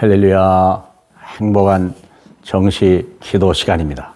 할렐루야, 행복한 정시 기도 시간입니다.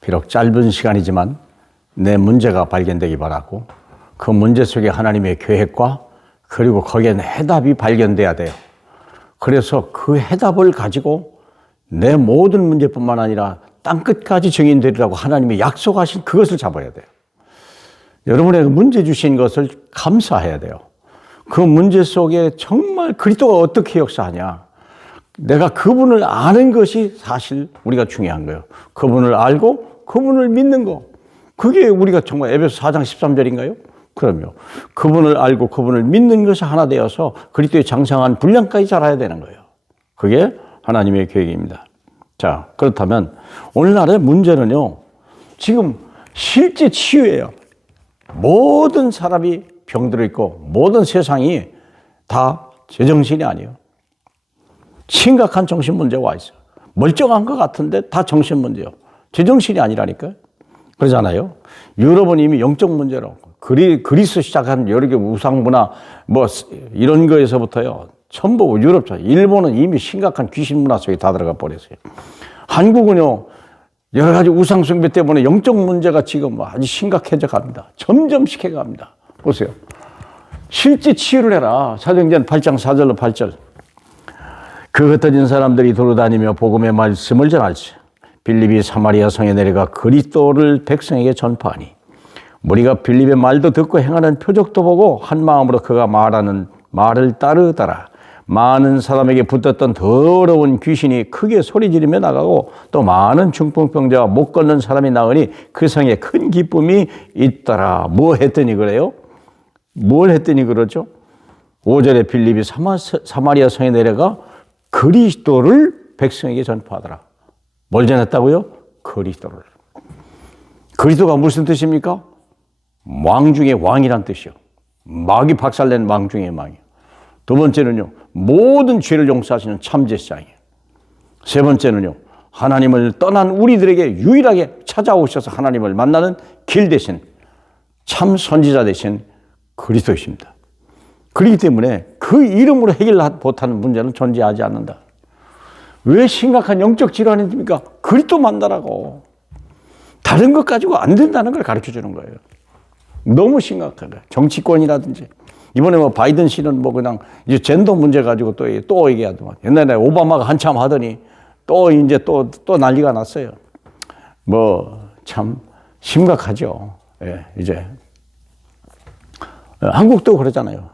비록 짧은 시간이지만 내 문제가 발견되기 바라고 그 문제 속에 하나님의 계획과 그리고 거기에 해답이 발견돼야 돼요. 그래서 그 해답을 가지고 내 모든 문제뿐만 아니라 땅끝까지 증인되리라고 하나님이 약속하신 그것을 잡아야 돼요. 여러분에게 문제 주신 것을 감사해야 돼요. 그 문제 속에 정말 그리스도가 어떻게 역사하냐, 내가 그분을 아는 것이 사실 우리가 중요한 거예요. 그분을 알고 그분을 믿는 거, 그게 우리가 정말 에베소 4장 13절인가요? 그럼요. 그분을 알고 그분을 믿는 것이 하나 되어서 그리스도의 장성한 분량까지 자라야 되는 거예요. 그게 하나님의 계획입니다. 자, 그렇다면 오늘날의 문제는요, 지금 실제 치유예요. 모든 사람이 병들어 있고 모든 세상이 다 제정신이 아니에요. 심각한 정신 문제가 와 있어요. 멀쩡한 것 같은데 다 정신 문제예요. 제정신이 아니라니까요. 그러잖아요. 유럽은 이미 영적 문제로 그리스 시작한 여러 개 우상 문화 뭐 이런 거에서부터요, 전부 유럽, 일본은 이미 심각한 귀신 문화 속에 다 들어가 버렸어요. 한국은요, 여러 가지 우상 숭배 때문에 영적 문제가 지금 아주 심각해져 갑니다. 점점 심해져 갑니다. 보세요. 실제 치유를 해라. 사도행전 8장 4절로 8절. 그 흩어진 사람들이 돌아다니며 복음의 말씀을 전하지. 빌립이 사마리아 성에 내려가 그리스도를 백성에게 전파하니 무리가 빌립의 말도 듣고 행하는 표적도 보고 한 마음으로 그가 말하는 말을 따르더라. 많은 사람에게 붙었던 더러운 귀신이 크게 소리 지르며 나가고 또 많은 중풍병자와 못 걷는 사람이 나으니 그 성에 큰 기쁨이 있더라. 뭐 했더니 그래요? 뭘 했더니 그러죠? 5절에 빌립이 사마리아 성에 내려가 그리스도를 백성에게 전파하더라. 뭘 전했다고요? 그리스도를. 그리스도가 무슨 뜻입니까? 왕 중에 왕이란 뜻이요. 마귀 박살낸 왕 중에 왕이요. 두 번째는요, 모든 죄를 용서하시는 참제사장이에요. 세 번째는요, 하나님을 떠난 우리들에게 유일하게 찾아오셔서 하나님을 만나는 길 대신 참 선지자 대신 그리스도이십니다. 그렇기 때문에 그 이름으로 해결 못하는 문제는 존재하지 않는다. 왜 심각한 영적 질환입니까? 그리스도 만나라고. 다른 것 가지고 안 된다는 걸 가르쳐 주는 거예요. 너무 심각한 거예요. 정치권이라든지. 이번에 뭐 바이든 씨는 뭐 그냥 이제 젠더 문제 가지고 또 얘기하더만. 옛날에 오바마가 한참 하더니 또 이제 또 난리가 났어요. 뭐 참 심각하죠. 예, 이제. 한국도 그러잖아요.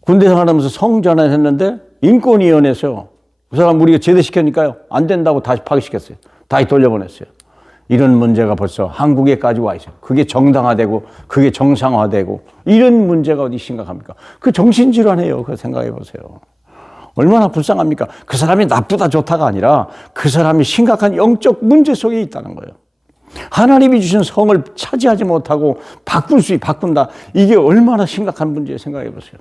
군대 생활하면서 성전환 했는데 인권위원회에서 그 사람 우리가 제대시켰으니까요, 안 된다고 다시 파기시켰어요. 다시 돌려보냈어요. 이런 문제가 벌써 한국에까지 와 있어요. 그게 정당화되고 그게 정상화되고 이런 문제가 어디 심각합니까? 그 정신질환이에요. 그거 생각해 보세요. 얼마나 불쌍합니까? 그 사람이 나쁘다 좋다가 아니라 그 사람이 심각한 영적 문제 속에 있다는 거예요. 하나님이 주신 성을 차지하지 못하고 바꾼다. 이게 얼마나 심각한 문제예요. 생각해 보세요.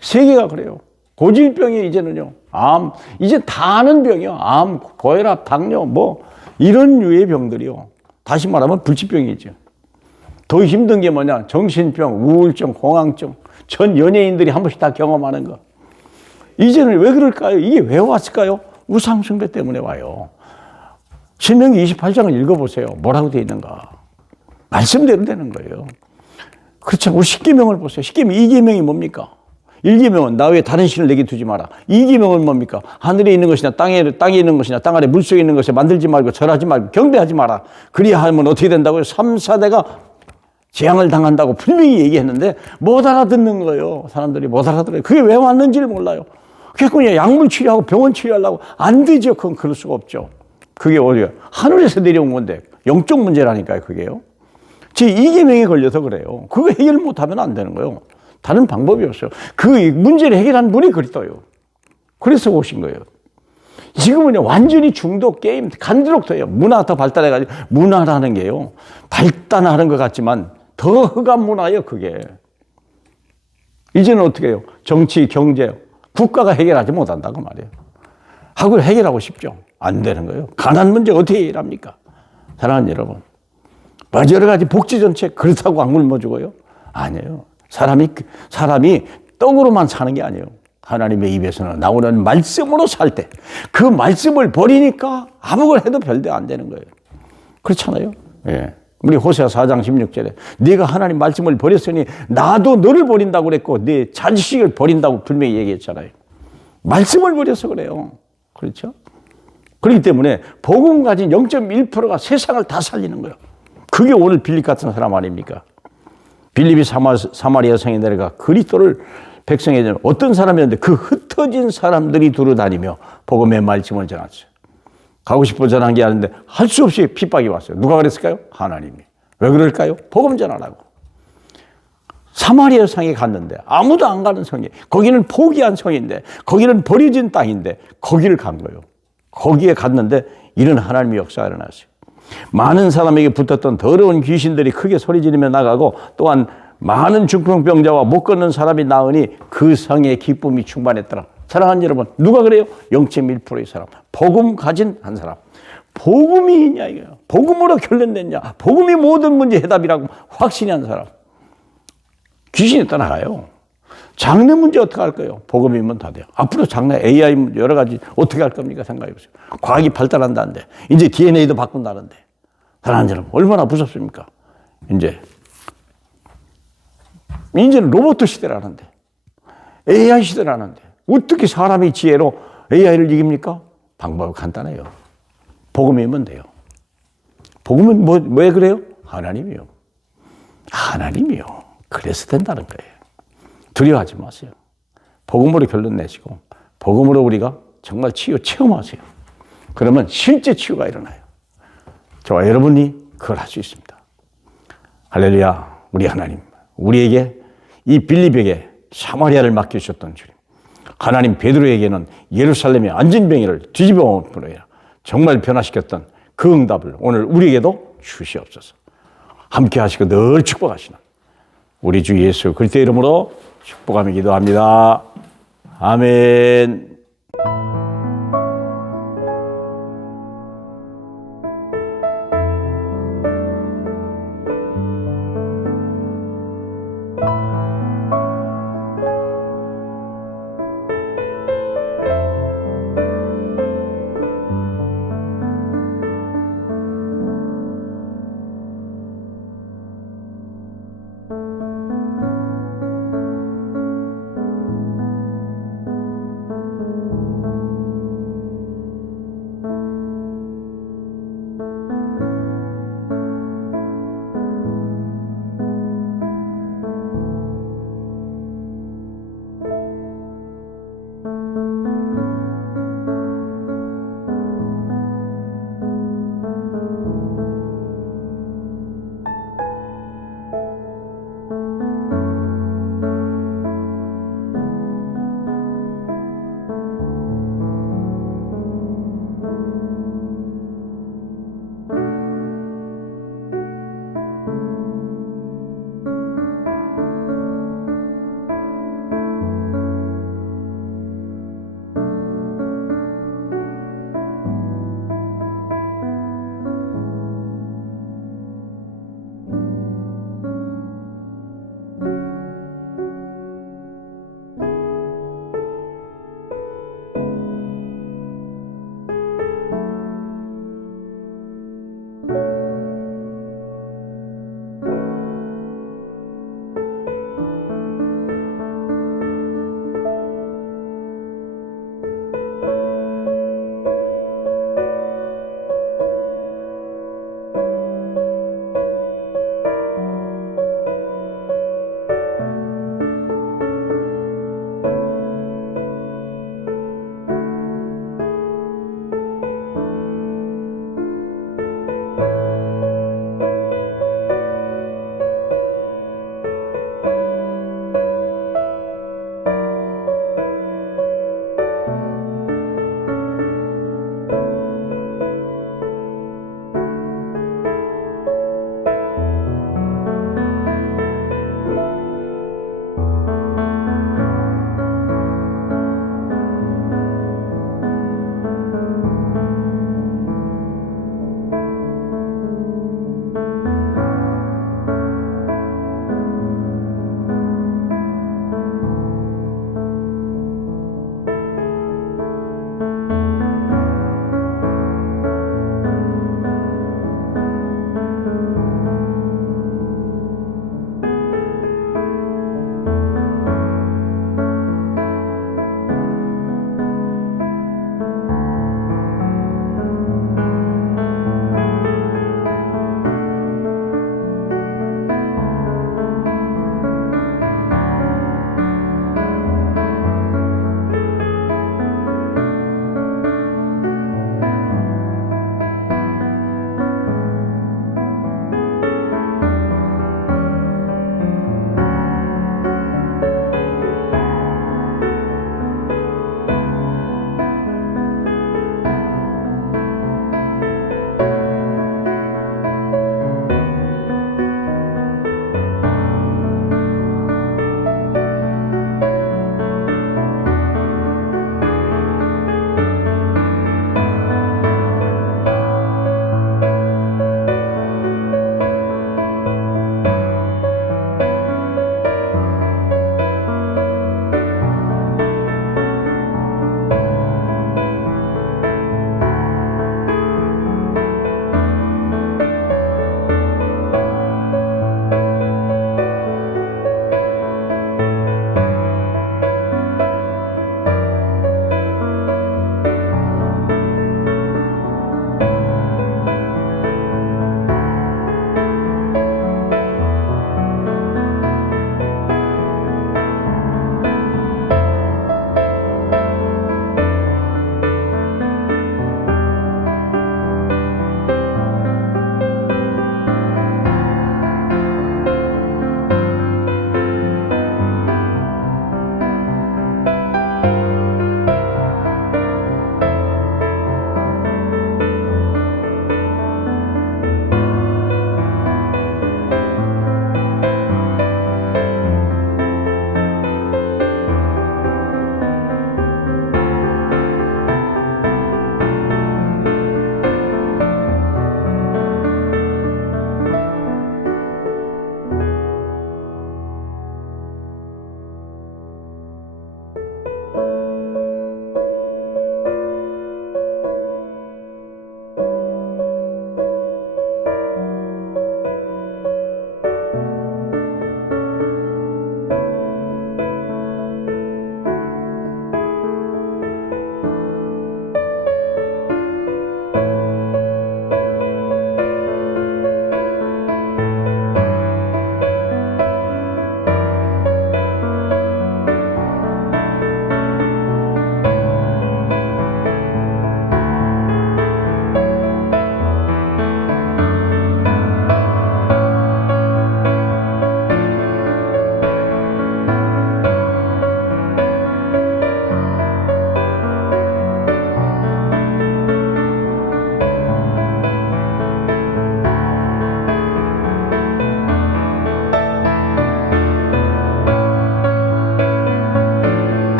세계가 그래요. 고질병이 이제는요, 암, 이제 다 아는 병이요. 암, 고혈압, 당뇨, 뭐 이런 류의 병들이요. 다시 말하면 불치병이죠. 더 힘든 게 뭐냐? 정신병, 우울증, 공황증. 전 연예인들이 한 번씩 다 경험하는 거. 이제는 왜 그럴까요? 이게 왜 왔을까요? 우상숭배 때문에 와요. 신명기 28장을 읽어보세요. 뭐라고 되어 있는가? 말씀대로 되는 거예요. 그렇죠. 우리 10계명을 보세요. 10계명 2계명이 뭡니까? 1계명은 나 외에 다른 신을 내게 두지 마라. 2계명은 뭡니까? 하늘에 있는 것이나 땅에 있는 것이나 땅 아래 물속에 있는 것에 만들지 말고 절하지 말고 경배하지 마라. 그리하면 어떻게 된다고요? 3, 4대가 재앙을 당한다고 분명히 얘기했는데 못 알아듣는 거예요. 사람들이 못 알아들어요. 그게 왜 왔는지를 몰라요. 그래서 그냥 약물 치료하고 병원 치료하려고 안 되죠. 그건 그럴 수가 없죠. 그게 어디야? 하늘에서 내려온 건데 영적 문제라니까요. 그게요. 제 2계명에 걸려서 그래요. 그거 해결 못하면 안 되는 거예요. 다른 방법이 없어요. 그 문제를 해결한 분이 그리스도예요. 그래서 오신 거예요. 지금은요, 완전히 중독 게임 간지럽 돼요. 문화가 더 발달해가지고 문화라는 게요, 발달하는 것 같지만 더 흑암 문화예요. 그게 이제는 어떻게 해요? 정치, 경제, 국가가 해결하지 못한다고 말이에요. 하고 해결하고 싶죠. 안 되는 거예요. 가난 문제 어떻게 해결합니까? 사랑하는 여러분, 여러 가지 복지 정책 그렇다고 안 굶어 죽어요? 아니에요. 사람이 떡으로만 사는 게 아니에요. 하나님의 입에서는 나오는 말씀으로 살 때 그 말씀을 버리니까 아무걸 해도 별대 안 되는 거예요. 그렇잖아요. 예. 우리 호세아 4장 16절에 네가 하나님 말씀을 버렸으니 나도 너를 버린다고 그랬고 네 자식을 버린다고 분명히 얘기했잖아요. 말씀을 버려서 그래요. 그렇죠? 그렇기 때문에 복음 가진 0.1%가 세상을 다 살리는 거예요. 그게 오늘 빌립 같은 사람 아닙니까? 빌립이 사마리아 성에 내려가 그리스도를 백성에게 어떤 사람이었는데 그 흩어진 사람들이 두루 다니며 복음의 말씀을 전했어요. 가고 싶어 전한 게 아닌데 할 수 없이 핍박이 왔어요. 누가 그랬을까요? 하나님이. 왜 그럴까요? 복음 전하라고. 사마리아 성에 갔는데 아무도 안 가는 성에, 거기는 포기한 성인데, 거기는 버려진 땅인데 거기를 간 거예요. 거기에 갔는데 이런 하나님의 역사가 일어났어요. 많은 사람에게 붙었던 더러운 귀신들이 크게 소리 지르며 나가고 또한 많은 중풍병자와 못 걷는 사람이 나으니 그 성에 기쁨이 충만했더라. 사랑하는 여러분, 누가 그래요? 0.1%의 사람. 복음 가진 한 사람. 복음이 있냐 이거예요. 복음으로 결론냈냐. 복음이 모든 문제 해답이라고 확신이 한 사람. 귀신이 떠나가요. 장래 문제 어떻게 할 거예요? 복음이면 다 돼요. 앞으로 장래 AI 여러 가지 어떻게 할 겁니까? 생각해 보세요. 과학이 발달한다는데 이제 DNA도 바꾼다는데 사랑하는 여러분 얼마나 무섭습니까? 이제는 로봇 시대라는데 AI 시대라는데 어떻게 사람의 지혜로 AI를 이깁니까? 방법이 간단해요. 복음이면 돼요. 복음은 왜 그래요? 하나님이요. 하나님이요. 그래서 된다는 거예요. 두려워하지 마세요. 복음으로 결론 내시고 복음으로 우리가 정말 치유 체험하세요. 그러면 실제 치유가 일어나요. 저와 여러분이 그걸 할 수 있습니다. 할렐루야. 우리 하나님, 우리에게 이 빌립에게 사마리아를 맡겨주셨던 주님, 하나님 베드로에게는 예루살렘의 안진뱅이를 뒤집어 엎으려 정말 변화시켰던 그 응답을 오늘 우리에게도 주시옵소서. 함께 하시고 늘 축복하시는 우리 주 예수 그리스도의 이름으로 축복하며 기도합니다. 아멘.